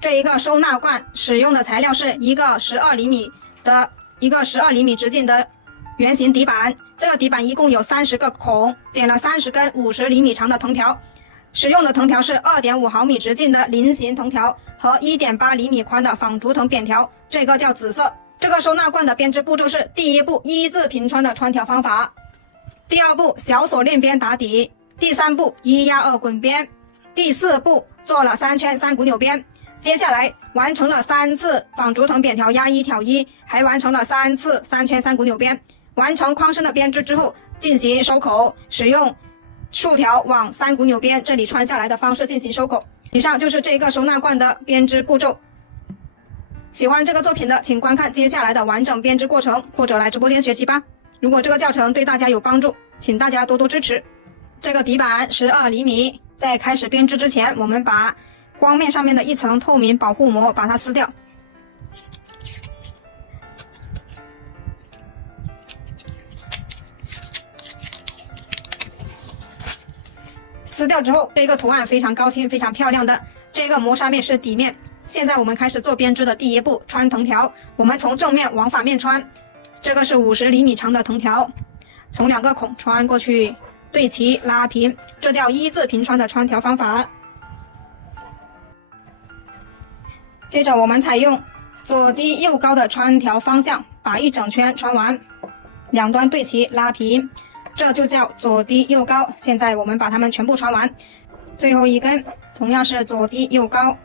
这一个收纳罐使用的材料是一个12厘米直径的圆形底板，这个底板一共有30个孔，剪了30根50厘米长的藤条，使用的藤条是2.5毫米直径的菱形藤条和1.8厘米宽的仿竹藤扁条，这个叫紫色。这个收纳罐的编织步骤是：第一步一字平穿的穿条方法，第二步小锁链边打底，第三步1压2滚边，第四步做了3圈3股扭边。接下来完成了3次仿竹藤扁条压1挑1，还完成了3次3圈3股扭边。完成框身的编织之后，进行收口，使用竖条往3股扭边这里穿下来的方式进行收口。以上就是这个收纳罐的编织步骤。喜欢这个作品的，请观看接下来的完整编织过程，或者来直播间学习吧。如果这个教程对大家有帮助，请大家多多支持。这个底板12厘米，在开始编织之前，我们把光面上面的一层透明保护膜把它撕掉。撕掉之后，这个图案非常高清、非常漂亮的。这个磨砂面是底面。现在我们开始做编织的第一步，穿藤条。我们从正面往反面穿，这个是50厘米长的藤条，从2个孔穿过去，对齐拉平，这叫一字平穿的穿条方法。接着我们采用左低右高的穿条方向，把一整圈穿完，两端对齐拉平，这就叫左低右高。现在我们把它们全部穿完，最后一根同样是左低右高。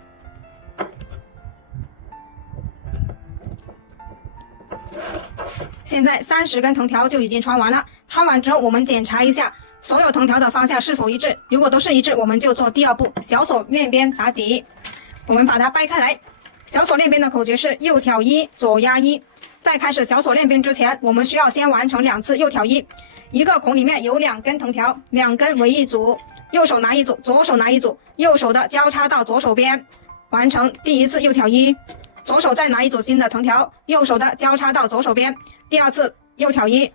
现在30根藤条就已经穿完了。穿完之后，我们检查一下所有藤条的方向是否一致。如果都是一致，我们就做第二步，小锁链边打底。我们把它掰开来。小锁链边的口诀是右挑1，左压1。在开始小锁链边之前，我们需要先完成2次右挑1。一个孔里面有2根藤条，2根为一组，右手拿一组，左手拿一组，右手的交叉到左手边，完成第一次右挑1。左手再拿一组新的藤条，右手的交叉到左手边，第二次右挑1。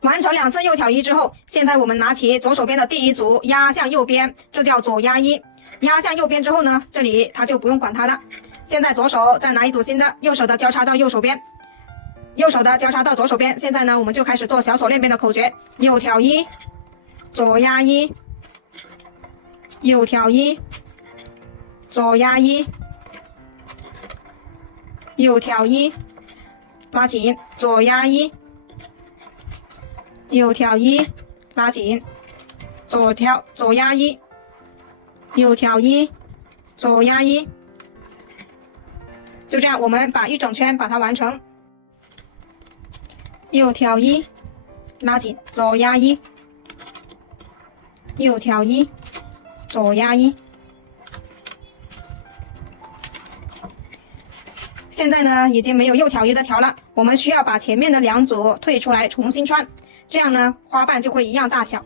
完成2次右挑1之后，现在我们拿起左手边的第一组压向右边，这叫左压1。压向右边之后呢，这里它就不用管它了。现在左手再拿一组新的，右手的交叉到右手边，右手的交叉到左手边。现在呢，我们就开始做小锁链边的口诀：右挑1，左压1，右挑1，左压1，右挑1，拉紧，左压1，右挑1，拉紧，左压1，右挑1，左压1。就这样，我们把一整圈把它完成。右挑1，拉紧，左压1，右挑1，左压1。现在呢，已经没有右挑1的条了，我们需要把前面的2组退出来重新穿，这样呢，花瓣就会一样大小。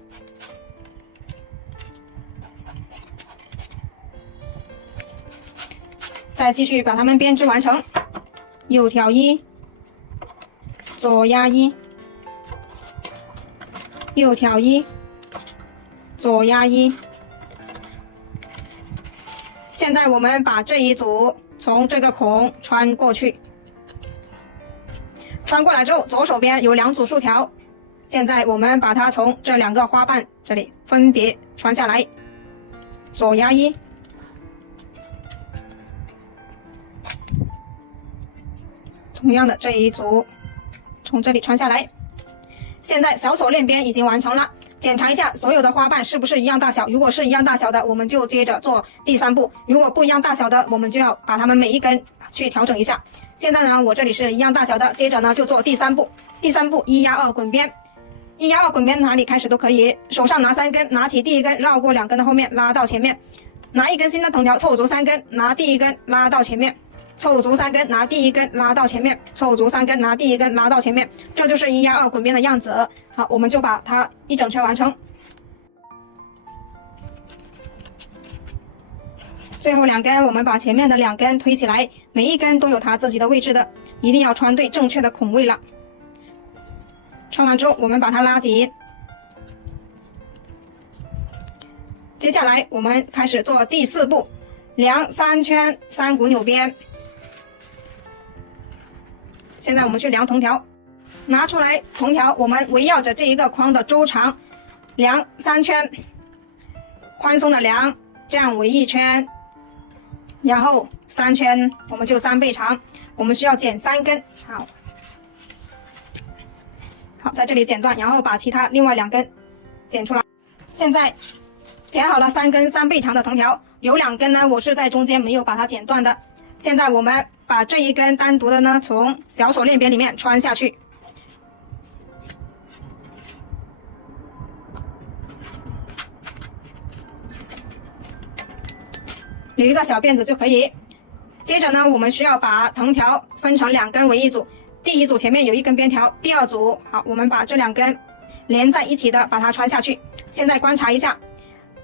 再继续把它们编织完成。右挑1，左压1，右挑1，左压1。现在我们把这一组从这个孔穿过去，穿过来之后，左手边有2组竖条，现在我们把它从这2个花瓣这里分别穿下来，左压1，同样的这一组从这里穿下来。现在小锁链边已经完成了，检查一下所有的花瓣是不是一样大小，如果是一样大小的，我们就接着做第3步，如果不一样大小的，我们就要把它们每一根去调整一下。现在呢，我这里是一样大小的，接着呢就做第3步。第3步1压2滚边，1压2滚边哪里开始都可以，手上拿3根，拿起第1根绕过2根的后面拉到前面，拿1根新的藤条凑足3根，拿第1根拉到前面，凑足3根，拿第1根拉到前面，凑足3根，拿第1根拉到前面，这就是1压2滚边的样子。好，我们就把它一整圈完成。最后2根，我们把前面的2根推起来，每一根都有它自己的位置的，一定要穿对正确的孔位了。穿完之后，我们把它拉紧。接下来我们开始做第4步，量3圈3股纽边。现在我们去量藤条，拿出来藤条，我们围绕着这一个框的周长量3圈，宽松的量，这样围一圈，然后3圈我们就3倍长，我们需要剪3根。好，在这里剪断，然后把其他另外2根剪出来。现在剪好了3根3倍长的藤条，有2根呢我是在中间没有把它剪断的。现在我们把这一根单独的呢从小手链边里面穿下去，留一个小辫子就可以。接着呢，我们需要把藤条分成2根为一组，第一组前面有1根边条，第二组好，我们把这2根连在一起的把它穿下去。现在观察一下，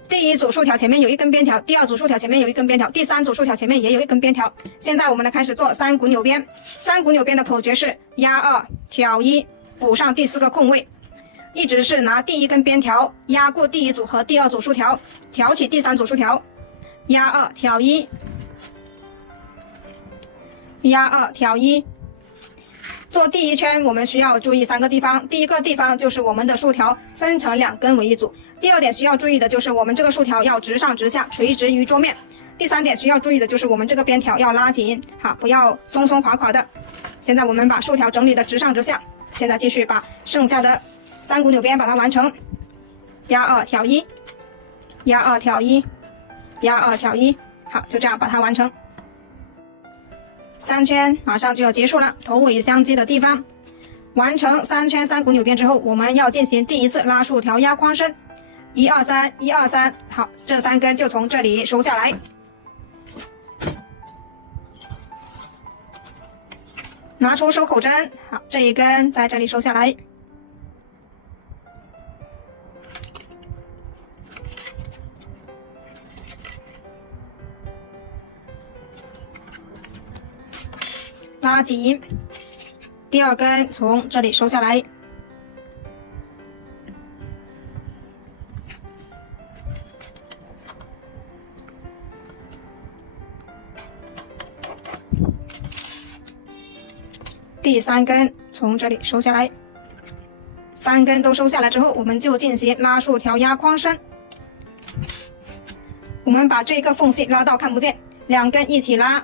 第一组竖条前面有1根边条，第二组竖条前面有1根边条，第3组竖条前面也有1根边条。现在我们来开始做3股纽边。3股纽边的口诀是压2挑1，补上第4个空位，一直是拿第1根边条压过第1组和第2组竖条，挑起第3组竖条，压2挑1，压2挑1。做第一圈我们需要注意3个地方，第一个地方就是我们的竖条分成2根为一组，第二点需要注意的就是我们这个竖条要直上直下，垂直于桌面，第3点需要注意的就是我们这个边条要拉紧，好，不要松松垮垮的。现在我们把竖条整理的直上直下，现在继续把剩下的3股纽边把它完成，压2挑1，压2挑1，压2挑1，好，就这样把它完成。3圈马上就要结束了，头尾相接的地方完成3圈3股纽边之后，我们要进行第一次拉竖条压框身，1 2 3 1 2 3，好，这3根就从这里收下来，拿出收口针，好，这一根在这里收下来，拉紧，第2根从这里收下来，第3根从这里收下来，3根都收下来之后，我们就进行拉竖条压框身。我们把这个缝隙拉到看不见，2根一起拉，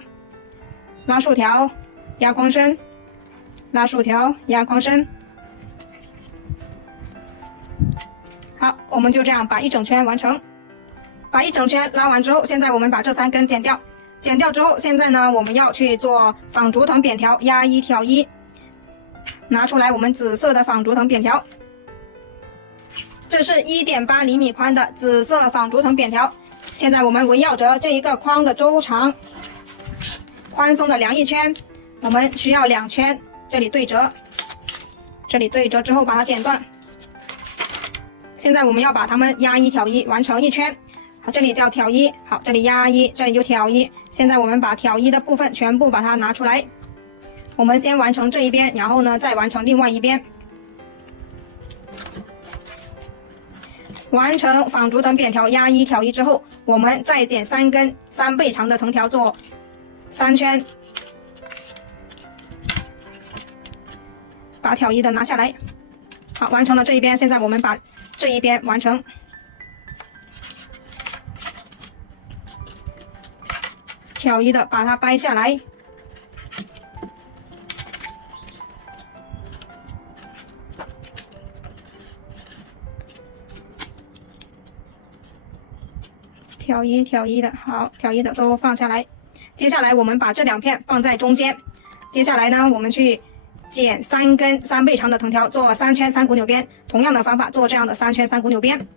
拉竖条压框身，拉竖条压框身。好，我们就这样把一整圈完成。把一整圈拉完之后，现在我们把这3根剪掉。剪掉之后，现在呢，我们要去做纺竹藤扁条压1挑1。拿出来我们紫色的纺竹藤扁条，这是 1.8 厘米宽的紫色纺竹藤扁条。现在我们围绕着这一个框的周长，宽松的量一圈。我们需要2圈，这里对折，这里对折之后把它剪断。现在我们要把它们压1挑1完成一圈，好，这里叫挑1，好，这里压1，这里就挑1。现在我们把挑1的部分全部把它拿出来，我们先完成这一边，然后呢再完成另外一边。完成纺竹藤扁条压1挑1之后，我们再剪3根3倍长的藤条做3圈。把挑1的拿下来，好，完成了这一边。现在我们把这一边完成，挑1的把它掰下来，挑1的，好，挑1的都放下来。接下来我们把这2片放在中间。接下来呢，我们去剪3根3倍长的藤条做3圈3股纽边，同样的方法做这样的3圈3股纽边。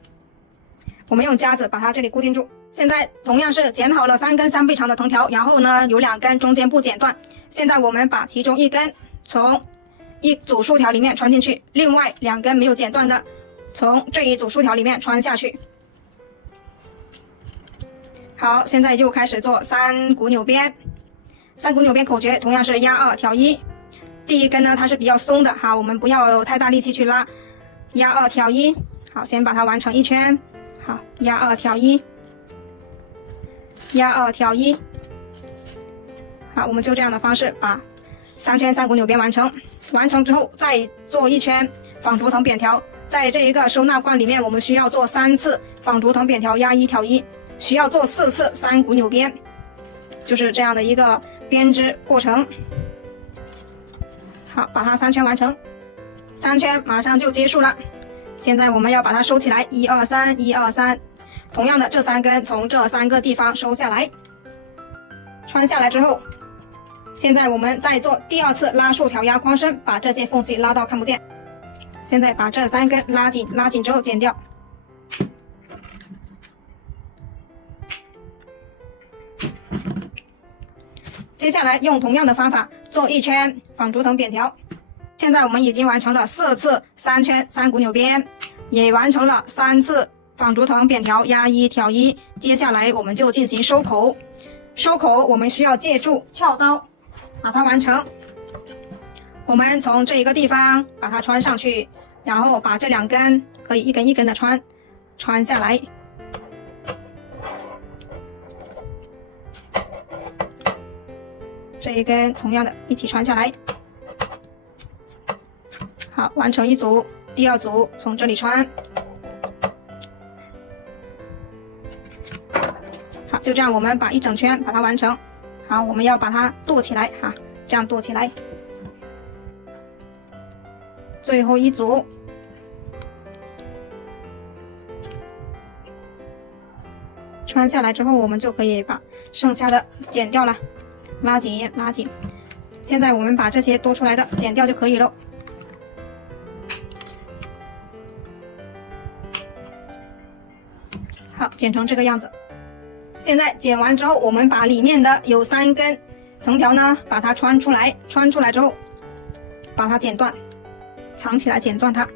我们用夹子把它这里固定住。现在同样是剪好了3根3倍长的藤条，然后呢有2根中间不剪断。现在我们把其中1根从一组竖条里面穿进去，另外2根没有剪断的从这一组竖条里面穿下去。好，现在又开始做3股纽边。3股纽边口诀同样是压2挑1。第一根呢它是比较松的哈，我们不要有太大力气去拉，压2挑1。好，先把它完成一圈，好，压2挑1。压2挑1。好，我们就这样的方式把3圈3股扭边完成。完成之后再做1圈纺竹藤扁条，在这一个收纳罐里面，我们需要做3次纺竹藤扁条压1挑1，需要做4次3股扭边，就是这样的一个编织过程。好，把它3圈完成，3圈马上就结束了。现在我们要把它收起来，1、2、3，1、2、3。同样的，这3根从这3个地方收下来，穿下来之后，现在我们再做第2次拉竖挑压框身，把这些缝隙拉到看不见。现在把这3根拉紧，拉紧之后剪掉。接下来用同样的方法做1圈纺竹藤扁条。现在我们已经完成了4次3圈3股扭边，也完成了3次纺竹藤扁条压1挑1。接下来我们就进行收口。收口我们需要借助撬刀把它完成。我们从这一个地方把它穿上去，然后把这2根可以一根一根的穿下来。这一根同样的一起穿下来。好，完成1组，第2组从这里穿。好，就这样我们把1整圈把它完成。好，我们要把它剁起来哈，这样剁起来。最后1组，穿下来之后，我们就可以把剩下的剪掉了，拉紧拉紧。现在我们把这些多出来的剪掉就可以了。好，剪成这个样子。现在剪完之后，我们把里面的有3根藤条呢，把它穿出来。穿出来之后，把它剪断，藏起来剪断它。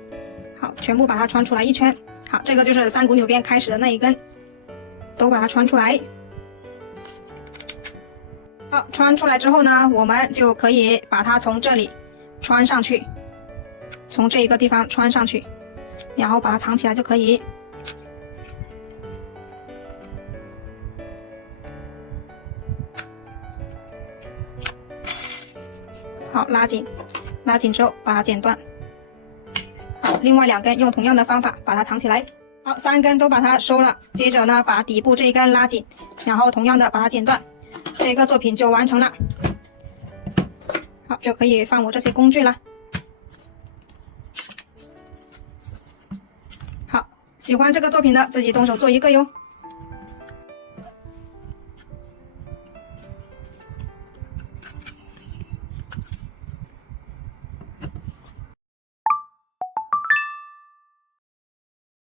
好，全部把它穿出来1圈。好，这个就是3股扭边开始的那一根，都把它穿出来。好，穿出来之后呢，我们就可以把它从这里穿上去，从这一个地方穿上去，然后把它藏起来就可以。好，拉紧，拉紧之后把它剪断。好，另外2根用同样的方法把它藏起来。好，3根都把它收了，接着呢把底部这一根拉紧，然后同样的把它剪断，这个作品就完成了。好，就可以放我这些工具了。好，喜欢这个作品的自己动手做一个哟。